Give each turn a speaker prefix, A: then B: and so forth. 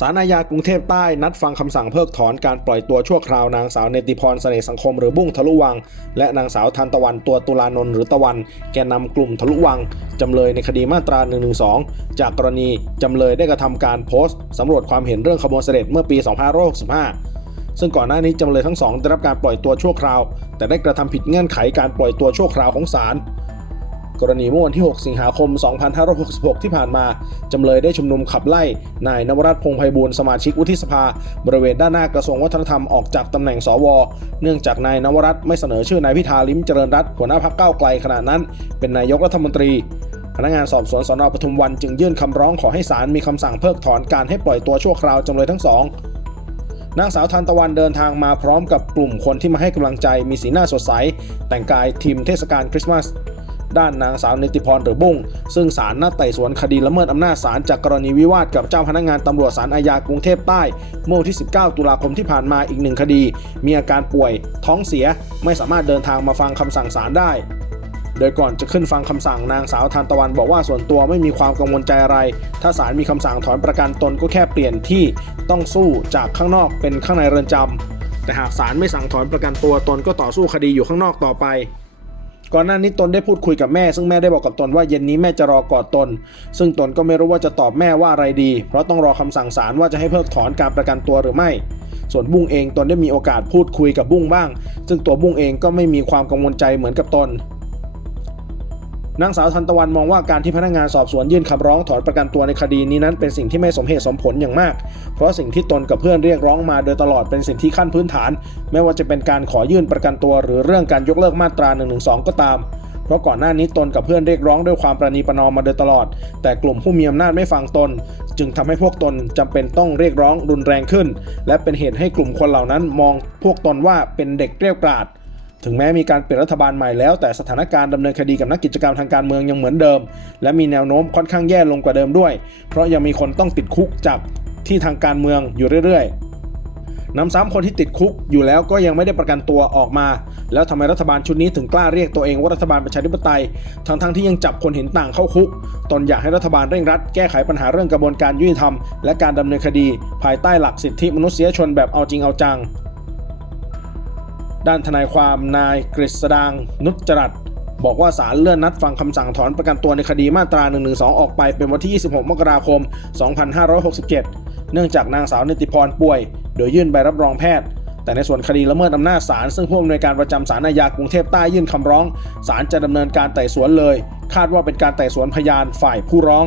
A: ศาลอาญากรุงเทพใต้นัดฟังคำสั่งเพิกถอนการปล่อยตัวชั่วคราวนางสาวเนติพรเสน่ห์สังคมหรือบุ้งทะลุวัง และนางสาวทันตะวันตัวตุลานนท์หรือตะวัน แกนนำกลุ่มทะลุวัง จำเลยในคดีมาตรา 112 จากกรณีจำเลยได้กระทำการโพสต์สำรวจความเห็นเรื่องขบวนเสด็จเมื่อปี 2565 ซึ่งก่อนหน้านี้จำเลยทั้งสองได้รับการปล่อยตัวชั่วคราว แต่ได้กระทำผิดเงื่อนไขการปล่อยตัวชั่วคราวของศาล กรณีเมื่อวันที่ 6 สิงหาคม 2566 ที่ผ่านมา จำเลยได้ชุมนุมขับไล่นายนวรัตน์พงไพบูลย์สมาชิกวุฒิสภา บริเวณด้านหน้ากระทรวงวัฒนธรรมออกจากตำแหน่งสว เนื่องจากนายนวรัตน์ไม่เสนอชื่อนายพิธาลิ้มเจริญรัตน์หัวหน้าพักเก้าวไกลขณะนั้น เป็นนายกรัฐมนตรีพนักงานสอบสวนสนปทุมวันจึงยื่นคำร้องขอให้ศาลมีคำสั่งเพิกถอนการให้ปล่อยตัวชั่วคราวจำเลยทั้งสองนางสาวทันตะวันเดินทางมาพร้อมกับกลุ่มคนที่มาให้กำลังใจมีสีหน้าสดใส แต่งกายทีมเทศกาลคริสต์มาส ด้านนางสาวนิติพรหรือบุ้งซึ่งศาลนัดไต่สวนคดีละเมิดอำนาจศาลจากกรณีวิวาทกับเจ้าพนักงานตำรวจศาลอาญากรุงเทพใต้ เมื่อที่ 19 ตุลาคมที่ผ่านมาอีกหนึ่งคดี มีอาการป่วย ท้องเสียไม่สามารถเดินทางมาฟังคำสั่งศาลได้โดยก่อนจะขึ้นฟังคำสั่งนางสาวทานตะวันบอกว่าส่วนตัวไม่มีความกังวลใจอะไร ถ้าศาลมีคำสั่งถอนประกันตนก็แค่เปลี่ยนที่ต้องสู้จากข้างนอกเป็นข้างในเรือนจำแต่หากศาลไม่สั่งถอนประกันตัวตนก็ต่อสู้คดีอยู่ข้างนอกต่อไป ก่อนหน้านี้ตนได้พูดคุยกับแม่ ซึ่งแม่ได้บอกกับตนว่าเย็นนี้แม่จะรอกอดตน ซึ่งตนก็ไม่รู้ว่าจะตอบแม่ว่าอะไรดี เพราะต้องรอคำสั่งศาลว่าจะให้เพิกถอนการประกันตัวหรือไม่ ส่วนบุ้งเองตนได้มีโอกาสพูดคุยกับบุ้งบ้าง ซึ่งตัวบุ้งเองก็ไม่มีความกังวลใจเหมือนกับตน นางสาวทันตะวันมองว่าการที่พนักงานสอบสวนยื่นคำร้องถอนประกันตัวในคดีนี้นั้นเป็นสิ่งที่ไม่สมเหตุสมผลอย่างมาก เพราะสิ่งที่ตนกับเพื่อนเรียกร้องมาโดยตลอดเป็นสิ่งที่ขั้นพื้นฐาน ไม่ว่าจะเป็นการขอยื่นประกันตัว หรือเรื่องการยกเลิกมาตรา1นึก็ตาม เพราะก่อนหน้านี้ตนกับเพื่อนเรียกร้องด้วยความประนีประนอมมาโดยตลอด แต่กลุ่มผู้มีอำนาจไม่ฟังตน จึงทำให้พวกตนจำเป็นต้องเรียกร้องรุนแรงขึ้น และเป็นเหตุให้กลุ่มคนเหล่านั้นมองพวกตนว่าเป็นเด็กเกลี้ยกล่อม ถึงแม้มีการเปลี่ยนรัฐบาลใหม่แล้วแต่สถานการณ์ดำเนินคดีกับนักกิจกรรมทางการเมืองยังเหมือนเดิม และมีแนวโน้มค่อนข้างแย่ลงกว่าเดิมด้วย เพราะยังมีคนต้องติดคุกจากที่ทางการเมืองอยู่เรื่อยๆน้ำซ้ำคนที่ติดคุกอยู่แล้วก็ยังไม่ได้ประกันตัวออกมา แล้วทำไมรัฐบาลชุดนี้ถึงกล้าเรียกตัวเองว่ารัฐบาลประชาธิปไตย ทั้งๆที่ยังจับคนเห็นต่างเข้าคุก ตนอยากให้รัฐบาลเร่งรัดแก้ไขปัญหาเรื่องกระบวนการยุติธรรม และการดำเนินคดี ภายใต้หลักสิทธิมนุษยชนแบบเอาจริงเอาจัง ด้านทนายความนายกฤษดางนุจจรัตบอกว่าศาลเลื่อนนัดฟังคำสั่งถอนประกันตัวในคดีมาตรา 112 ออกไปเป็นวันที่ 26 มกราคม 2567 เนื่องจากนางสาวนิติพรป่วย โดยยื่นใบรับรองแพทย์ แต่ในส่วนคดีละเมิดอำนาจศาลซึ่งผู้อำนวยการประจำศาลอาญากรุงเทพใต้ยื่นคำร้องศาลจะดำเนินการไต่สวนเลย คาดว่าเป็นการไต่สวนพยานฝ่ายผู้ร้อง